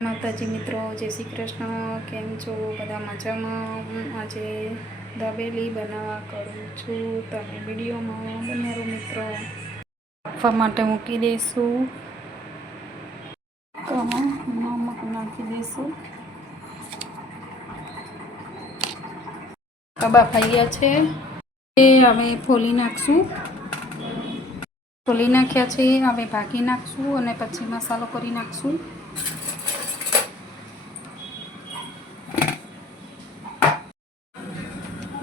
માતાજી મિત્રો, જય શ્રી કૃષ્ણ. કેમ છો બધા? મજામાં? હું આજે દાબેલી બનાવવા કરું છું. તમે વિડીયોમાં બનાવો મિત્રો. આપવા માટે મૂકી દઈશું તો નમક નાખી દઈશું. કબા ખાઈએ છે એ હવે ફોલી નાખશું. ફોલી નાખ્યા છે, હવે ભાગી નાખશું અને પછી મસાલો કરી નાખશું.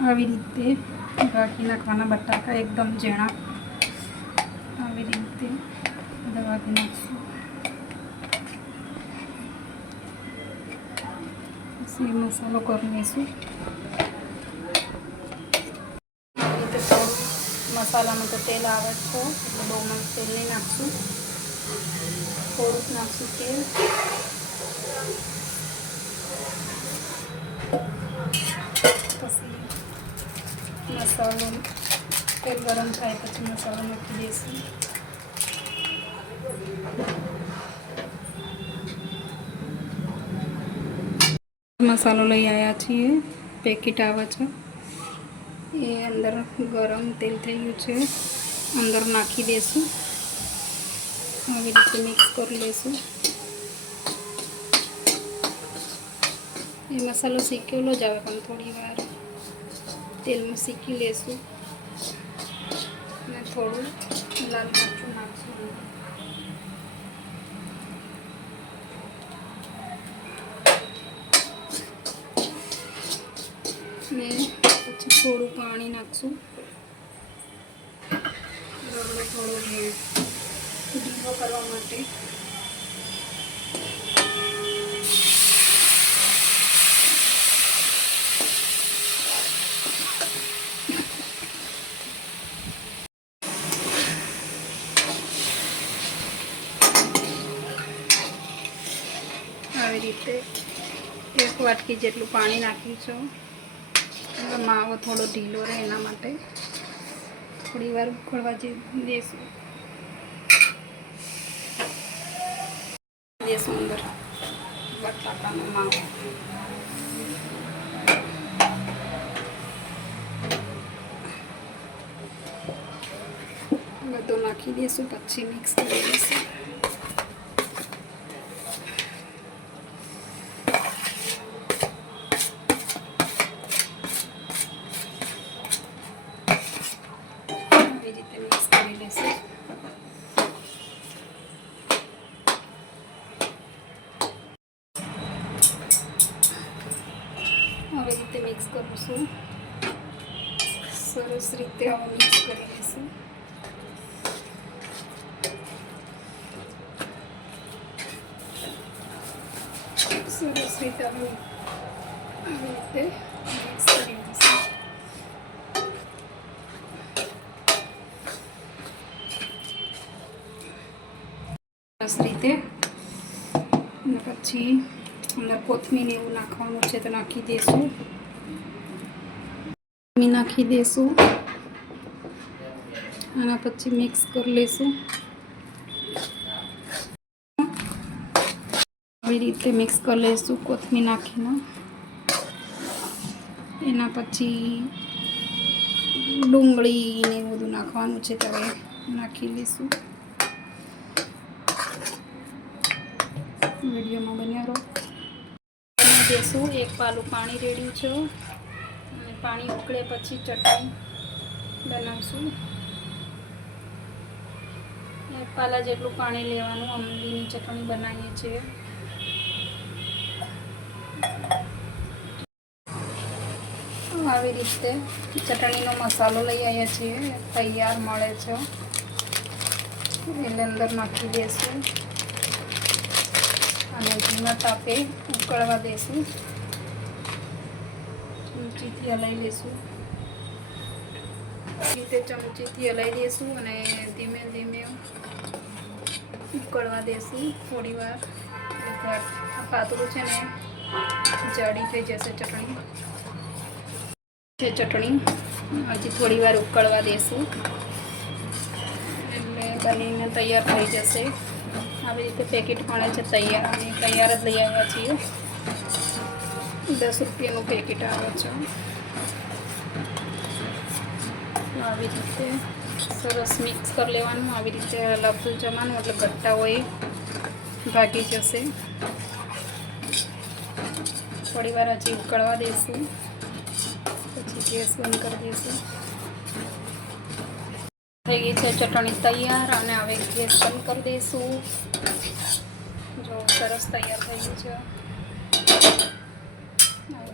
આવી રીતે ભાગી નાખવાના બટાકા એકદમ ઝીણા. આવી રીતે બધા ભાગી નાખશું. પછી મસાલો કરી લઈશું. આવી રીતે થોડું મસાલામાં તો તેલ આવે છે એટલે બહુ મને તેલ નહીં નાખશું, થોડુંક નાખશું તેલ. પછી મસાલો તેલ ગરમ થાય પછી મસાલો નાખી દઈશું. મસાલો લઈ આવ્યા છીએ, પેકેટ આવે છે એ અંદર ગરમ તેલ થઈ ગયું છે, અંદર નાખી દઈશું. આવી રીતે મિક્સ કરી લઈશું. એ મસાલો શેકેલો જ આવે પણ થોડી વાર તેલમાં શેકી લઈશું અને થોડું લાલ મરચું નાખશું. ને પછી થોડું પાણી નાખશું. રગડો થોડો ઢીલો કરવા માટે. આવી રીતે 1 વાટકી જેટલું પાણી નાખ્યું છે. માવો થોડો ઢીલો રહે એના માટે થોડી વાર ઉકળવા દઈશું. અંદર બટાકાનો માવો બધું નાખી દઈશું, પછી મિક્સ કરી દઈશું. આવી રીતે મિક્સ કરું છું. સરસ રીતે હવે મિક્સ કરી લઈશું. સરસ રીતે આવી રીતે મિક્સ કરી લઈશું. સરસ રીતે અને પછી અંદર કોથમીર એવું નાખવાનું છે તો નાખી દઈશું. નાખી દઈશું અને પછી મિક્સ કરી લઈશું. આવી રીતે મિક્સ કરી લઈશું કોથમીર નાખીને. એના પછી ડુંગળી ને બધું નાખવાનું છે તો નાખી લઈશું. વિડીયોમાં બન્યા રહો. દેશું 1 પાલું પાણી રેડ્યું છે અને પાણી ઉકળે પછી ચટણી બનાવશું. 1 પાલા જેટલું પાણી લેવાનું. આંબલીની ચટણી બનાવીએ છીએ. આવી રીતે ચટણીનો મસાલો લઈ આવ્યા છીએ, તૈયાર મળે છે એટલે અંદર નાખી દઈશું અને ધીમા તાપે ઉકળવા દઈશું. ચમચીથી હલાવી લઈશું. રીતે ચમચીથી હલાવી દઈશું અને ધીમે ધીમે ઉકળવા દઈશું થોડી વાર. પાતળું છે ને જાડી થઈ જશે ચટણી. હજી થોડી વાર ઉકળવા દઈશું એટલે બનીને તૈયાર થઈ જશે. આવી રીતે પેકેટ મળે છે તૈયાર, અને તૈયાર જ લઈ આવ્યા છીએ. 10 રૂપિયાનું પેકેટ આવે છે. આવી રીતે સરસ મિક્સ કરી લેવાનું. આવી રીતે હલાવતું જવાનું, એટલે ગટ્ટા હોય ભાગી જશે. થોડી વાર હજી ઉકળવા દઈશું, પછી ગેસ બંધ કરી દઈશું. થઈ ગઈ છે ચટણી તૈયાર, અને હવે ગેસ બંધ કરી દઈશું. જો સરસ તૈયાર થઈ ગયું છે.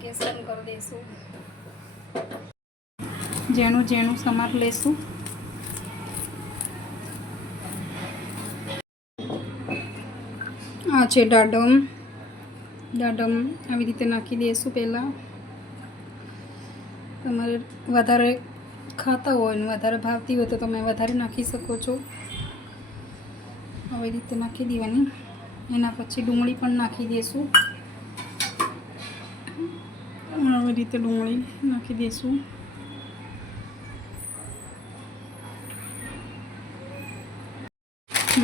ગેસ બંધ કરી દઈશું. ઝીણું સમાર લેશું. આ છે દાડમ આવી રીતે નાખી દઈશું. પહેલાં તમારે વધારે ખાતા હોય ને વધારે ભાવતી હોય તો તમે વધારે નાખી શકો છો. આવી રીતે નાખી દેવાની. એના પછી ડુંગળી પણ નાખી દઈશું. આવી રીતે ડુંગળી નાખી દઈશું.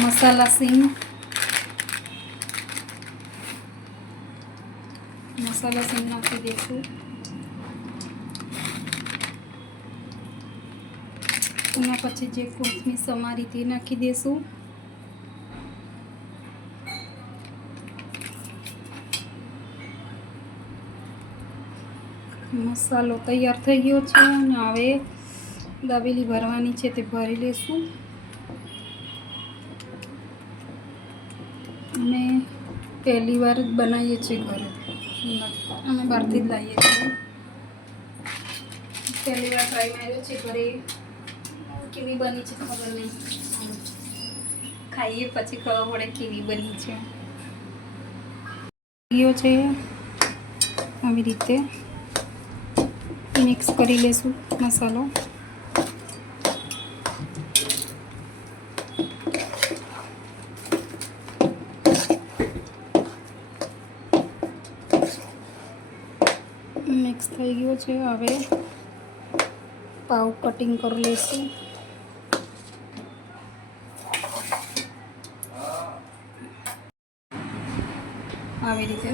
મસાલા સિંગ નાખી દઈશું. એના પછી જે કોથમીર સમારી તે નાખી દઈશું. મસાલો તૈયાર થઈ ગયો છે, અને હવે દાબેલી ભરવાની છે તે ભરી લઈશું. અમે પહેલી વાર જ બનાવીએ છીએ ઘરે, અમે બહારથી જ લાવીએ છીએ. પહેલી વાર ટ્રાય માર્યો છે ઘરે. કેવી બની છે ખબર નહીં, ખાઈએ પછી ખબર પડે કેવી બની છે. છે આવી રીતે મિક્સ કરી લેશું મસાલો. મિક્સ થઈ ગયો છે. હવે પાવ કટિંગ કરી લઈશું. આવી રીતે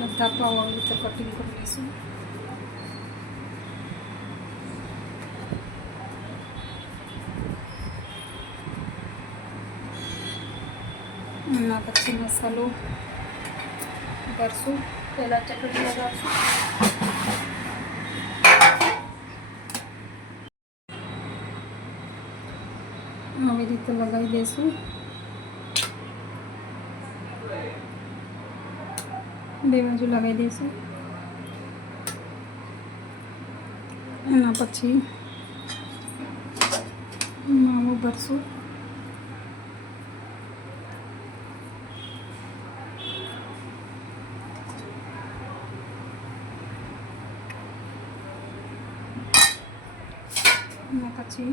બધા પાવ આવી રીતે કટિંગ કરી લઈશું. એના પછી મસાલો ભરશું. પહેલાં ચટણી લગાવશું. આવી રીતે લગાવી દઈશું. બે બાજુ લગાવી દઈશું. એના પછી માવો ભરશું. એના પછી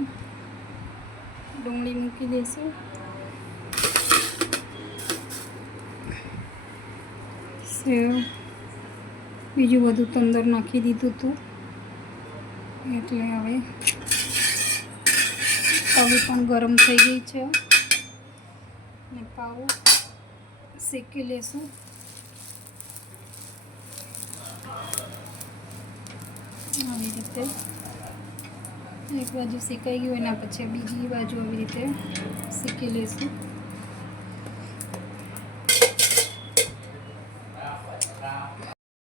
ડુંગળી મૂકી દઈશું. સેવ બીજું બધું તો અંદર નાખી દીધું હતું, એટલે હવે તવી પણ ગરમ થઈ ગઈ છે, અને પાવ શેકી લેશું. આવી રીતે એક બાજુ શેકાઈ ગયું, એના પછી બીજી બાજુ આવી રીતે શેકી લેશું.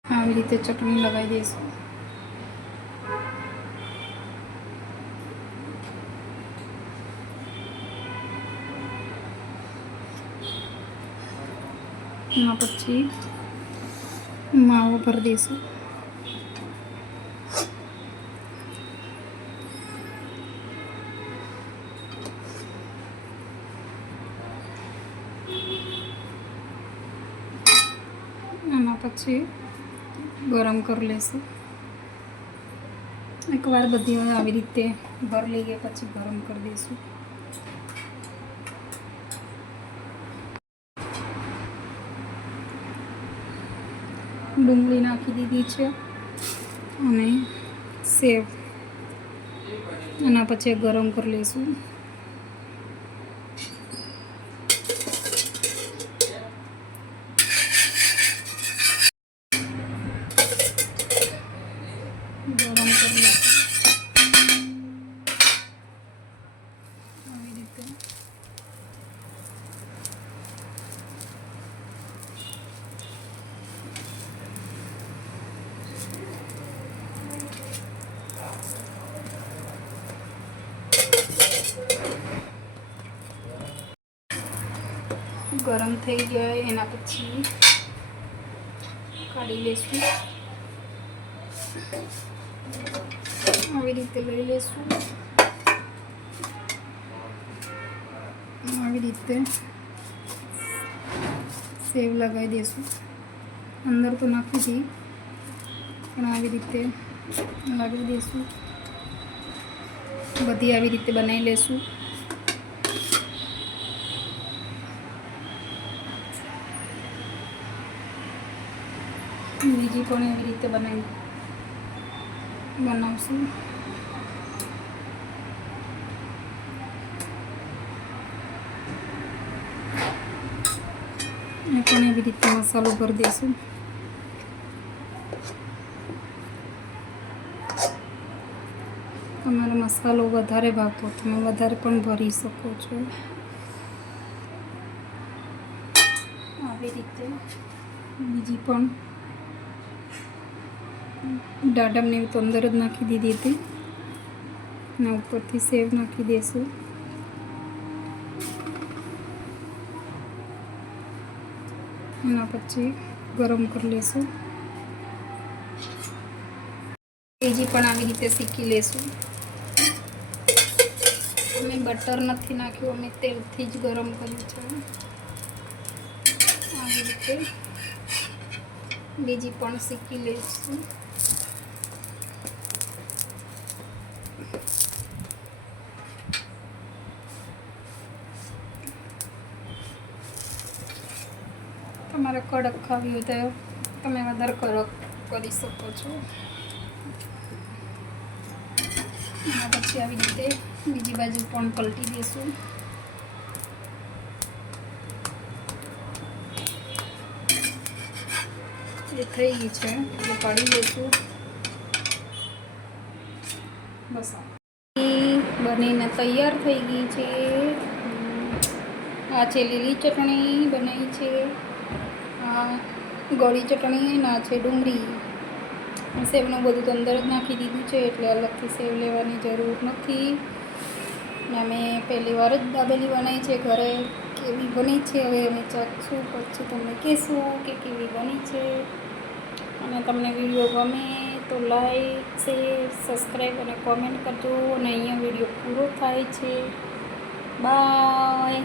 આવી રીતે ચટણી લગાવી દઈશું. એના પછી માવો ભરી દઈશું. એના પછી ગરમ કરી લઈશું. એકવાર બધી આવી રીતે ભરી લઈએ પછી ગરમ કરી દઈશું. ડુંગળી નાખી દીધી છે, અને સેવ. એના પછી ગરમ કરી લઈશું. ગરમ થઈ ગયા એના પછી કાઢી લઈશું. આવી રીતે લઈ લઈશું. આવી રીતે સેવ લગાવી દઈશું. અંદર તો નાખી હતી પણ આવી રીતે લગાવી દઈશું. બધી આવી રીતે બનાવી લઈશું. બીજી પણ એવી રીતે બનાવશું. એ પણ એવી રીતે મસાલો ભરી દઈશું. તમારે મસાલો વધારે ભાવતો તમે વધારે પણ ભરી શકો છો. આવી રીતે બીજી પણ દાડમને તો અંદર જ નાખી દીધી હતી અને ઉપરથી સેવ નાખી દઈશું. એના પછી ગરમ કરી લઈશું. બીજી પણ આવી રીતે શીખી લઈશું. અમે બટર નથી નાખ્યું, અમે તેલથી જ ગરમ કર્યું છે. આવી રીતે બીજી પણ શીખી લઈશું. તમારે કડક ખાવી હોય તો તમે વધારે કડક કરી શકો છો. એના પછી આવી રીતે બીજી બાજુ પણ પલટી દઈશું. એ થઈ ગઈ છે એટલે કાઢી લઈશું. બસ બનીને તૈયાર થઈ ગઈ છે. આ છે લીલી ચટણી બનાવી છે. આ ગળી ચટણી ના છે ડુંગળી. સેવનું બધું તો અંદર જ નાખી દીધું છે એટલે અલગથી સેવ લેવાની જરૂર નથી. અમે પહેલી વાર જ દાબેલી બનાવી છે ઘરે. કેવી બની છે હવે અમે ચાખશું પછી તમને કહેશું કે કેવી બની છે. અને તમને વિડીયો ગમે તો લાઈક શેર સબસ્ક્રાઈબ અને કોમેન્ટ કરજો. અને અહીંયા વિડીયો પૂરો થાય છે. બાય.